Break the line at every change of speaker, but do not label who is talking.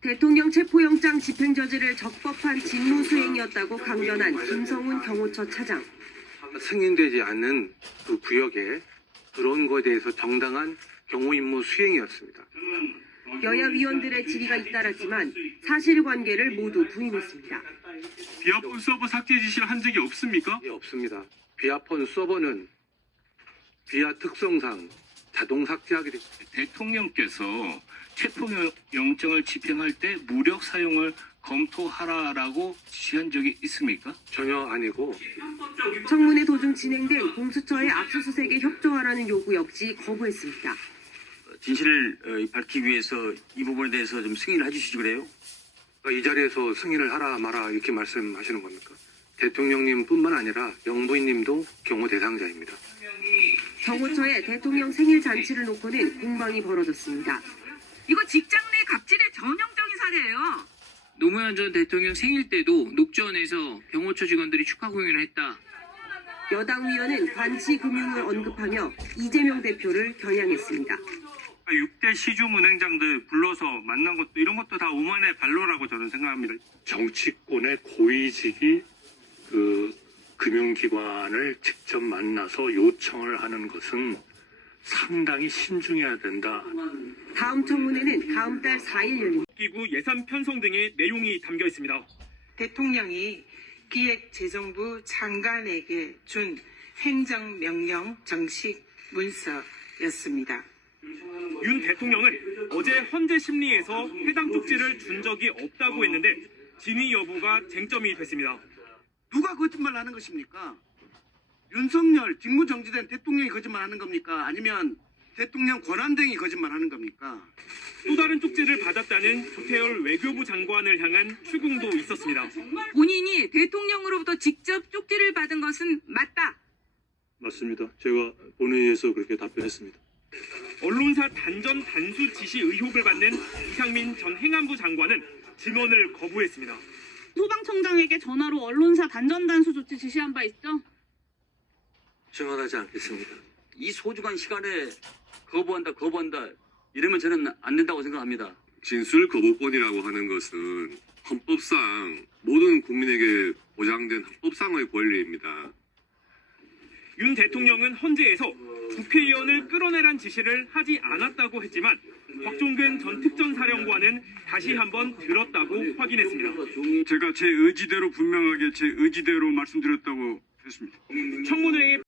대통령 체포영장 집행저지를 적법한 직무수행이었다고 강변한 김성훈 경호처 차장.
승인되지 않는 그 구역에 들어온 것에 대해서 정당한 경호 임무 수행이었습니다.
여야 위원들의 질의가 잇따랐지만 사실관계를 모두 부인했습니다.
비아폰 서버 삭제 지시를 한 적이 없습니까?
예, 없습니다. 비아폰 서버는 비아 특성상 자동 삭제하게 됩니다.
대통령께서 체포영장을 집행할 때 무력 사용을 검토하라라고 지시한 적이 있습니까?
전혀 아니고
청문회 도중 진행된 공수처의 압수수색에 협조하라는 요구 역시 거부했습니다.
진실을 어, 밝히기 위해서 이 부분에 대해서 좀 승인을 해주시지 그래요?
이 자리에서 승인을 하라 마라 이렇게 말씀하시는 겁니까? 대통령님뿐만 아니라 영부인님도 경호 대상자입니다.
경호처의 대통령 생일 잔치를 놓고는 공방이 벌어졌습니다.
이거 직장 내 갑질의 전형적인 사례예요.
노무현 전 대통령 생일 때도 녹전에서 경호처 직원들이 축하 공연을 했다.
여당 위원은 관치금융을 언급하며 이재명 대표를 겨냥했습니다.
6대 시중 은행장들 불러서 만난 것도 이런 것도 다 오만의 발로라고 저는 생각합니다.
정치권의 고위직이 그 금융기관을 직접 만나서 요청을 하는 것은 상당히 신중해야 된다.
다음 청문회는 다음 달 4일 열립니다.
기구 예산 편성 등의 내용이 담겨 있습니다.
대통령이 기획재정부 장관에게 준 행정명령 정식 문서였습니다.
윤 대통령은 어제 헌재 심리에서 해당 쪽지를 준 적이 없다고 했는데 진위 여부가 쟁점이 됐습니다.
누가 거짓말 하는 것입니까? 윤석열 직무 정지된 대통령이 거짓말 하는 겁니까? 아니면 대통령 권한대행이 거짓말 하는 겁니까?
또 다른 쪽지를 받았다는 조태열 외교부 장관을 향한 추궁도 있었습니다.
본인이 대통령으로부터 직접 쪽지를 받은 것은 맞다.
맞습니다. 제가 본회의에서 그렇게 답변했습니다.
언론사 단전 단수 지시 의혹을 받는 이상민 전 행안부 장관은 증언을 거부했습니다.
소방청장에게 전화로 언론사 단전 단수 조치 지시한 바 있죠?
증언하지 않겠습니다. 이 소중한 시간에 거부한다, 거부한다 이러면 저는 안 된다고 생각합니다.
진술 거부권이라고 하는 것은 헌법상 모든 국민에게 보장된 헌법상의 권리입니다.
윤 대통령은 헌재에서 국회의원을 끌어내란 지시를 하지 않았다고 했지만 곽종근 전 특전사령관은 다시 한번 들었다고 확인했습니다.
제가 제 의지대로 분명하게 제 의지대로 말씀드렸다고 했습니다.
청문회에